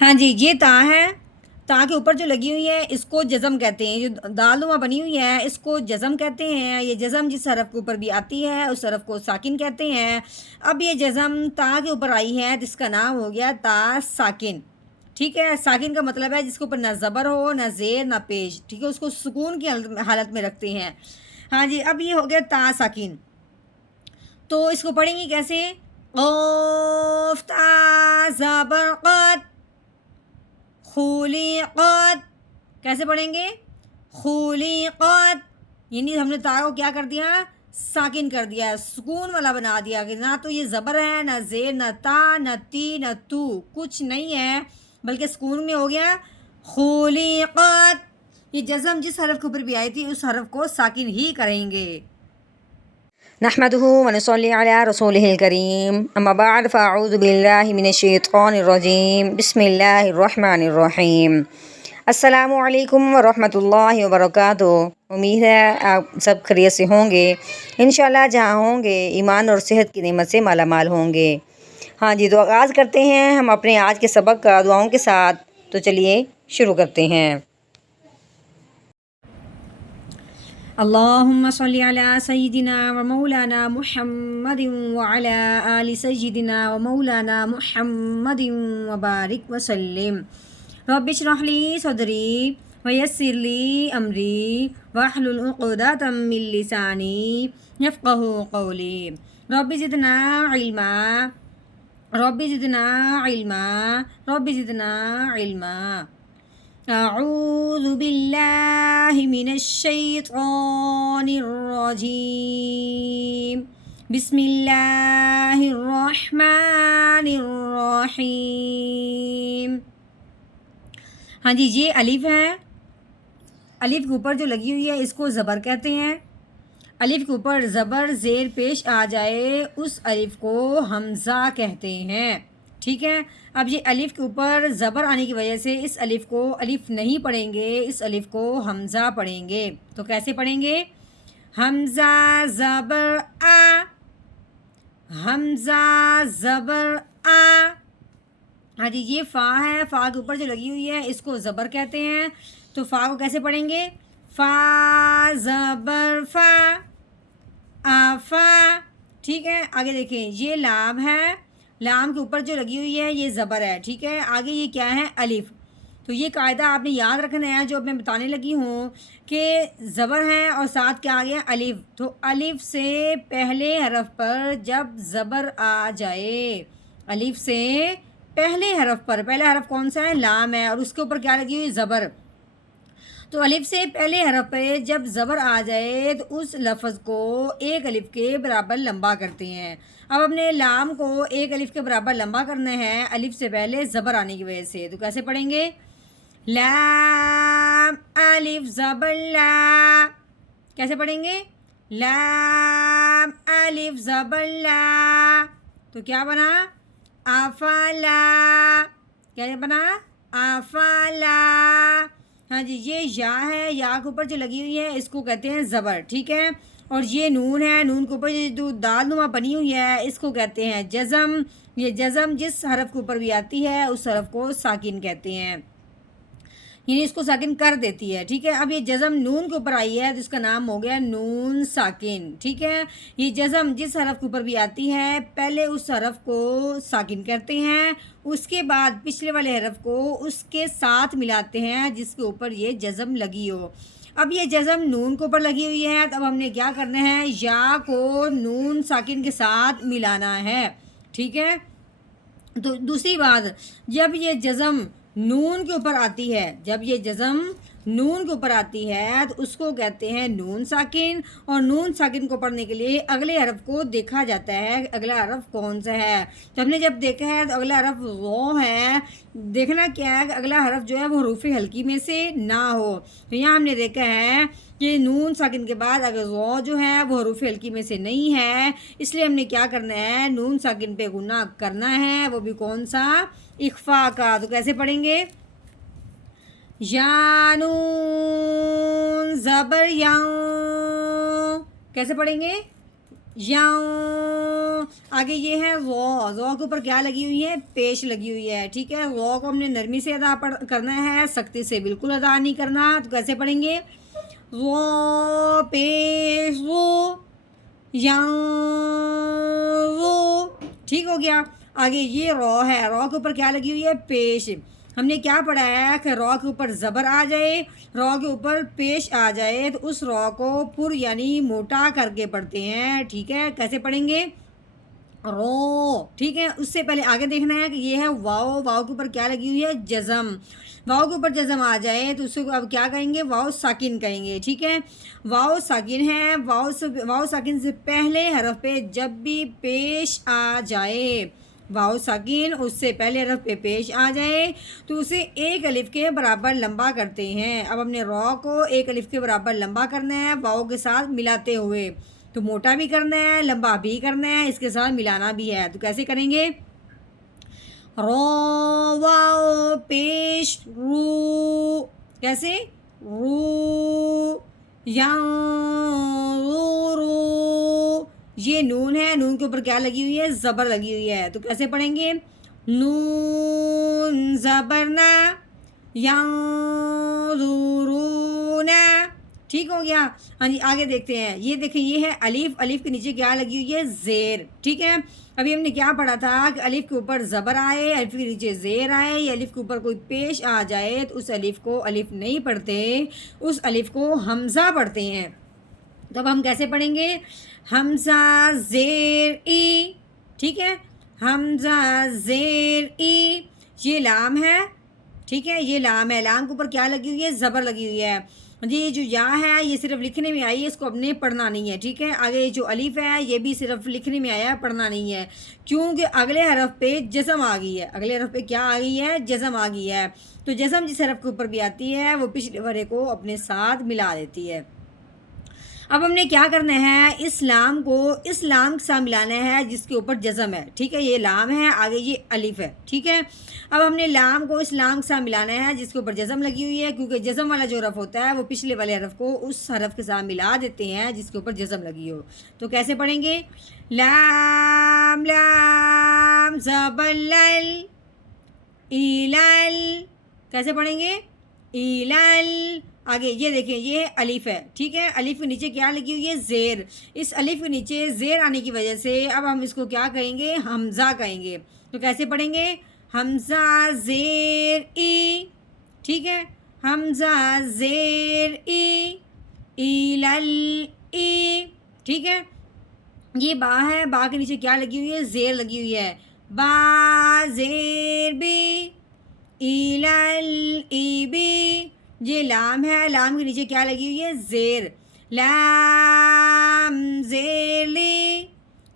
ہاں جی، یہ تا ہے، تا کے اوپر جو لگی ہوئی ہے اس کو جزم کہتے ہیں، جو دال نما بنی ہوئی ہے اس کو جزم کہتے ہیں۔ یہ جزم جس حرف کے اوپر بھی آتی ہے اس حرف کو ساکن کہتے ہیں۔ اب یہ جزم تا کے اوپر آئی ہے تو اس کا نام ہو گیا تا ساکن، ٹھیک ہے۔ ساکن کا مطلب ہے جس کے اوپر نہ زبر ہو نہ زیر نہ پیش، ٹھیک ہے، اس کو سکون کی حالت میں رکھتے ہیں۔ ہاں جی، اب یہ ہو گیا تا ساکن، تو اس کو پڑھیں گے کیسے؟ قاف تا زبر قد، خلقت، کیسے پڑھیں گے؟ خلقت، یعنی ہم نے تا کو کیا کر دیا؟ ساکن کر دیا، سکون والا بنا دیا کہ نہ تو یہ زبر ہے نہ زیر نہ تا نہ تی نہ تو، کچھ نہیں ہے بلکہ سکون میں ہو گیا خلقت۔ یہ جزم جس حرف کے اوپر بھی آئی تھی اس حرف کو ساکن ہی کریں گے۔ نحمده ونصلي على رسوله الكريم اما بعد فاعوذ بالله من الشیطان الرجیم بسم اللہ الرحمن الرحیم۔ السلام علیکم ورحمۃ اللہ وبرکاتہ۔ امید ہے آپ سب خیریت سے ہوں گے، انشاءاللہ جہاں ہوں گے ایمان اور صحت کی نعمت سے مالا مال ہوں گے۔ ہاں جی، تو آغاز کرتے ہیں ہم اپنے آج کے سبق کا دعاؤں کے ساتھ، تو چلیے شروع کرتے ہیں۔ اللہم صلی علی سیدنا و مولانا محمد وعلی آل سیدنا و مولانا محمد وبارک وسلم۔ رب اشرح لی صدری ویسر لی امری واحلل عقدۃ من لسانی یفقہوا قولی۔ رب زدنا علما، رب زدنا علما، رب زدنا علما۔ اعوذ باللہ من الشیطان الرجیم، بسم اللہ الرحمن الرحیم۔ ہاں جی، یہ الف ہے، الف کے اوپر جو لگی ہوئی ہے اس کو زبر کہتے ہیں۔ الف کے اوپر زبر زیر پیش آ جائے اس الف کو حمزہ کہتے ہیں، ٹھیک ہے۔ اب یہ الف کے اوپر زبر آنے کی وجہ سے اس الف کو الف نہیں پڑھیں گے، اس الف کو حمزہ پڑھیں گے۔ تو کیسے پڑھیں گے؟ حمزہ زبر آ، حمزہ زبر آ۔ ہاں جی، یہ فا ہے، فا کے اوپر جو لگی ہوئی ہے اس کو زبر کہتے ہیں۔ تو فا کو کیسے پڑھیں گے؟ فا زبر فا، آفا، ٹھیک ہے۔ آگے دیکھیں، یہ لام ہے، لام کے اوپر جو لگی ہوئی ہے یہ زبر ہے، ٹھیک ہے۔ آگے یہ کیا ہے؟ الف۔ تو یہ قاعدہ آپ نے یاد رکھنا ہے جو اب میں بتانے لگی ہوں کہ زبر ہے اور ساتھ کیا آ گیا؟ الف۔ تو الف سے پہلے حرف پر جب زبر آ جائے، الف سے پہلے حرف پر، پہلا حرف کون سا ہے؟ لام ہے، اور اس کے اوپر کیا لگی ہوئی؟ زبر۔ تو الف سے پہلے حرف پہ جب زبر آ جائے تو اس لفظ کو ایک الف کے برابر لمبا کرتے ہیں۔ اب اپنے لام کو ایک الف کے برابر لمبا کرنا ہے الف سے پہلے زبر آنے کی وجہ سے، تو کیسے پڑھیں گے؟ لام الف زبر لا، کیسے پڑھیں گے؟ لام الف زبر لا، تو کیا بنا؟ افلا، کیا بنا؟ افلا۔ ہاں جی، یہ یا ہے، یا کے اوپر جو لگی ہوئی ہے اس کو کہتے ہیں زبر، ٹھیک ہے۔ اور یہ نون ہے، نون کے اوپر جو دال نما بنی ہوئی ہے اس کو کہتے ہیں جزم۔ یہ جزم جس حرف کے اوپر بھی آتی ہے اس حرف کو ساکن کہتے ہیں، یعنی اس کو ساکن کر دیتی ہے، ٹھیک ہے۔ اب یہ جزم نون کے اوپر آئی ہے تو اس کا نام ہو گیا نون ساکن، ٹھیک ہے۔ یہ جزم جس حرف کے اوپر بھی آتی ہے پہلے اس حرف کو ساکن کرتے ہیں، اس کے بعد پچھلے والے حرف کو اس کے ساتھ ملاتے ہیں جس کے اوپر یہ جزم لگی ہو۔ اب یہ جزم نون کے اوپر لگی ہوئی ہے تو اب ہم نے کیا کرنا ہے؟ یا کو نون ساکن کے ساتھ ملانا ہے، ٹھیک ہے۔ تو دوسری بات، جب یہ جزم نون کے اوپر آتی ہے، جب یہ جزم نون کے اوپر آتی ہے تو اس کو کہتے ہیں نون ساکن، اور نون ساکن کو پڑھنے کے لیے اگلے حرف کو دیکھا جاتا ہے اگلا حرف کون سا ہے۔ تو ہم نے جب دیکھا ہے تو اگلا حرف غو ہے، دیکھنا کیا ہے کہ اگلا حرف جو ہے وہ حروف حلقی میں سے نہ ہو۔ تو یہاں ہم نے دیکھا ہے کہ نون ساکن کے بعد اگر غو جو ہے وہ حروف حلقی میں سے نہیں ہے، اس لیے ہم نے کیا کرنا ہے؟ نون ساکن پہ غنہ کرنا ہے، وہ بھی کون سا؟ اخفا کا۔ تو کیسے پڑھیں گے؟ یانون زبر یاؤں، کیسے پڑھیں گے؟ یاؤں، آگے یہ ہے ضو کے اوپر کیا لگی ہوئی ہے؟ پیش لگی ہوئی ہے، ٹھیک ہے۔ ضو کو ہم نے نرمی سے ادا کرنا ہے، سختی سے بالکل ادا نہیں کرنا۔ تو کیسے پڑھیں گے؟ ضو پیش ضو یا ضو، ٹھیک ہو گیا۔ آگے یہ رو ہے، رو کے اوپر کیا لگی ہوئی ہے؟ پیش۔ ہم نے کیا پڑھا ہے کہ رو کے اوپر زبر آ جائے، رو کے اوپر پیش آ جائے تو اس رو کو پر یعنی موٹا کر کے پڑھتے ہیں، ٹھیک ہے۔ کیسے پڑھیں گے؟ رو، ٹھیک ہے۔ اس سے پہلے آگے دیکھنا ہے کہ یہ ہے واؤ، واؤ کے اوپر کیا لگی ہوئی ہے؟ جزم۔ واؤ کے اوپر جزم آ جائے تو اس کو اب کیا کہیں گے؟ واؤ ساکن کہیں گے، ٹھیک ہے۔ واؤ ساکن ہے، واؤ ساکن سے پہلے حرف پہ جب بھی پیش آ جائے، واؤ ساکن اس سے پہلے حرف پہ پیش آ جائے تو اسے ایک الف کے برابر لمبا کرتے ہیں۔ اب ہم نے رو کو ایک الف کے برابر لمبا کرنا ہے واؤ کے ساتھ ملاتے ہوئے، تو موٹا بھی کرنا ہے، لمبا بھی کرنا ہے، اس کے ساتھ ملانا بھی ہے۔ تو کیسے کریں گے؟ رو واؤ پیش رو، کیسے؟ رو یا رو، یہ نون ہے، نون کے اوپر کیا لگی ہوئی ہے؟ زبر لگی ہوئی ہے۔ تو کیسے پڑھیں گے؟ نون زبرنا یا ضرونا، ٹھیک ہو گیا۔ ہاں جی آگے دیکھتے ہیں، یہ دیکھیں یہ ہے الف، الف کے نیچے کیا لگی ہوئی ہے؟ زیر، ٹھیک ہے۔ ابھی ہم نے کیا پڑھا تھا کہ الف کے اوپر زبر آئے، الف کے نیچے زیر آئے، یا الف کے اوپر کوئی پیش آ جائے تو اس الف کو الف نہیں پڑھتے، اس الف کو حمزہ پڑھتے ہیں۔ تو اب ہم کیسے پڑھیں گے؟ حمزہ زیر ای، ٹھیک ہے، حمزہ زیر ای، یہ لام ہے، ٹھیک ہے، یہ لام ہے، لام کے اوپر کیا لگی ہوئی ہے؟ زبر لگی ہوئی ہے۔ جی جو یا ہے یہ صرف لکھنے میں آئی ہے، اس کو اپنے پڑھنا نہیں ہے، ٹھیک ہے۔ آگے جو الف ہے یہ بھی صرف لکھنے میں آیا ہے، پڑھنا نہیں ہے، کیونکہ اگلے حرف پہ جزم آ گئی ہے، اگلے حرف پہ کیا آ گئی ہے؟ جزم آ گئی ہے، تو جزم جس حرف کے اوپر بھی آتی ہے وہ پچھلے ورے کو اپنے ساتھ ملا دیتی ہے۔ اب ہم نے کیا کرنا ہے؟ اس لام کو اس لام کے ساتھ ملانا ہے جس کے اوپر جزم ہے، ٹھیک ہے، یہ لام ہے، آگے یہ الف ہے، ٹھیک ہے۔ اب ہم نے لام کو اس لام کے ساتھ ملانا ہے جس کے اوپر جزم لگی ہوئی ہے، کیونکہ جزم والا جو حرف ہوتا ہے وہ پچھلے والے حرف کو اس حرف کے ساتھ ملا دیتے ہیں جس کے اوپر جزم لگی ہو۔ تو کیسے پڑھیں گے؟ لام لام زبر لل ایلل، کیسے پڑھیں گے؟ ایلل۔ آگے یہ دیکھیں یہ الف ہے، ٹھیک ہے، الف کے نیچے کیا لگی ہوئی ہے؟ زیر۔ اس الف کے نیچے زیر آنے کی وجہ سے اب ہم اس کو کیا کہیں گے؟ حمزہ کہیں گے۔ تو کیسے پڑھیں گے؟ حمزہ زیر ای، ٹھیک ہے، حمزہ زیر ای ایلل ای، ٹھیک ہے۔ یہ با ہے، با کے نیچے کیا لگی ہوئی ہے؟ زیر لگی ہوئی ہے، با زیر بی ایلل ای بی۔ یہ لام ہے، لام کے نیچے کیا لگی ہوئی ہے؟ زیر، لام زیر لی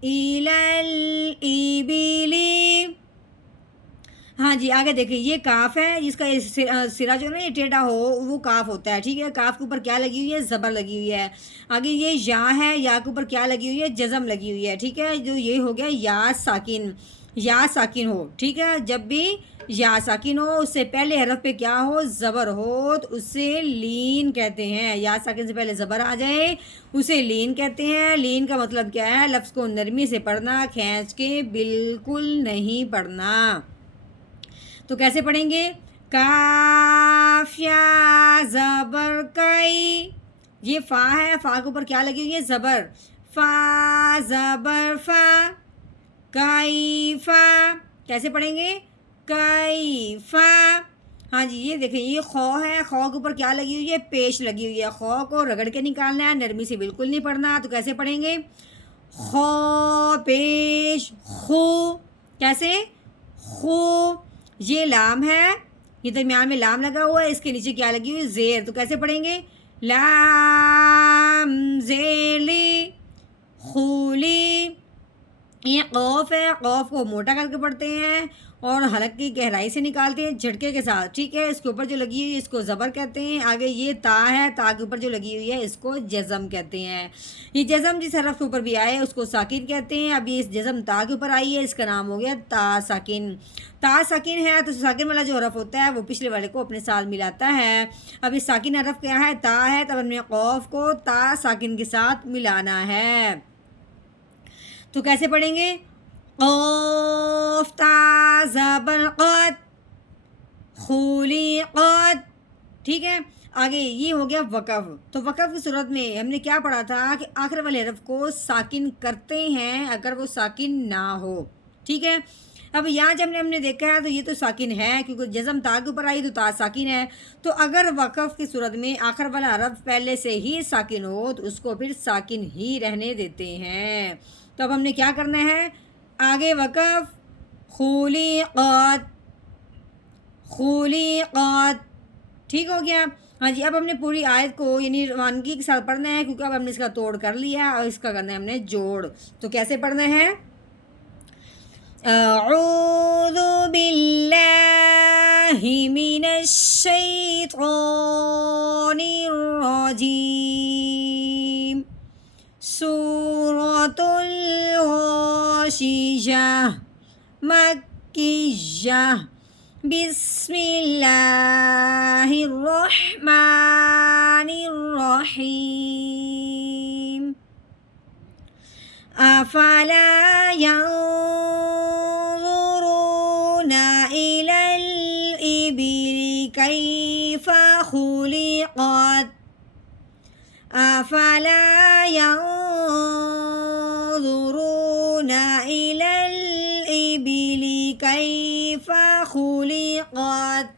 ایلل ای بی لی۔ ہاں جی آگے دیکھیں یہ کاف ہے، جس کا سرا جو نا یہ ٹیڑھا ہو وہ کاف ہوتا ہے، ٹھیک ہے، کاف کے اوپر کیا لگی ہوئی ہے؟ زبر لگی ہوئی ہے۔ آگے یہ یا ہے، یا کے اوپر کیا لگی ہوئی ہے؟ جزم لگی ہوئی ہے، ٹھیک ہے، جو یہ ہو گیا یا ساکن، یا ساکن ہو، ٹھیک ہے، جب بھی یا ساکن ہو اس سے پہلے حرف پہ کیا ہو؟ زبر ہو تو اسے لین کہتے ہیں، یا ساکن سے پہلے زبر آ جائے اسے لین کہتے ہیں۔ لین کا مطلب کیا ہے؟ لفظ کو نرمی سے پڑھنا، کھینچ کے بالکل نہیں پڑھنا۔ تو کیسے پڑھیں گے؟ کاف یا زبر کئی، یہ فا ہے، فا کے اوپر کیا لگی ہوئی ہے؟ زبر، فا زبر فا کئی فا، کیسے پڑھیں گے؟ کئی فا۔ ہاں جی یہ دیکھیں یہ خو ہے، خو کے اوپر کیا لگی ہوئی ہے؟ پیش لگی ہوئی ہے، خو کو رگڑ کے نکالنا ہے، نرمی سے بالکل نہیں پڑھنا۔ تو کیسے پڑھیں گے؟ خو پیش خو، کیسے؟ خو۔ یہ لام ہے، یہ درمیان میں لام لگا ہوا ہے، اس کے نیچے کیا لگی ہوئی؟ زیر۔ تو کیسے پڑھیں گے؟ لام زیر لی خولی۔ یہ قوف ہے، قوف کو موٹا کر کے پڑھتے ہیں اور حلق کی گہرائی سے نکالتے ہیں جھٹکے کے ساتھ، ٹھیک ہے، اس کے اوپر جو لگی ہوئی ہے اس کو زبر کہتے ہیں۔ آگے یہ تا ہے، تا کے اوپر جو لگی ہوئی ہے اس کو جزم کہتے ہیں۔ یہ جزم جس حرف کے اوپر بھی آئے اس کو ساکن کہتے ہیں۔ اب یہ اس جزم تا کے اوپر آئی ہے، اس کا نام ہو گیا تا ساکن۔ تا ساکن ہے تو ساکن والا جو حرف ہوتا ہے وہ پچھلے والے کو اپنے ساتھ ملاتا ہے۔ اب اس ساکن حرف کیا ہے؟ تا ہے، تب ہم نے قوف کو تا ساکن کے ساتھ ملانا ہے۔ تو تو کیسے پڑھیں گے؟ قاف تا زبر قد، خلقت، ٹھیک ہے. آگے یہ ہو گیا وقف. تو وقف کی صورت میں ہم نے کیا پڑھا تھا کہ آخر والے حرف کو ساکن کرتے ہیں اگر وہ ساکن نہ ہو. ٹھیک ہے. اب یہاں جب ہم نے دیکھا ہے تو یہ تو ساکن ہے کیونکہ جزم تا کے اوپر آئی تو تا ساکن ہے. تو اگر وقف کی صورت میں آخر والا حرف پہلے سے ہی ساکن ہو تو اس کو پھر ساکن ہی رہنے دیتے ہیں. تو اب ہم نے کیا کرنا ہے؟ آگے وقف خلقت، خلقت، ٹھیک ہو گیا. ہاں جی. اب ہم نے پوری آیت کو یعنی روانگی کے ساتھ پڑھنا ہے کیونکہ اب ہم نے اس کا توڑ کر لیا اور اس کا کرنا ہے ہم نے جوڑ. تو کیسے پڑھنا ہے؟ اعوذ باللہ من الشیطان الرجیم. سورۃ الغاشیہ مکیہ. بسم اللہ الرحمن الرحیم. افلا ينظرون الى الابل كيف خلقت. افلا ينظرون الى الابل كيف خلقت.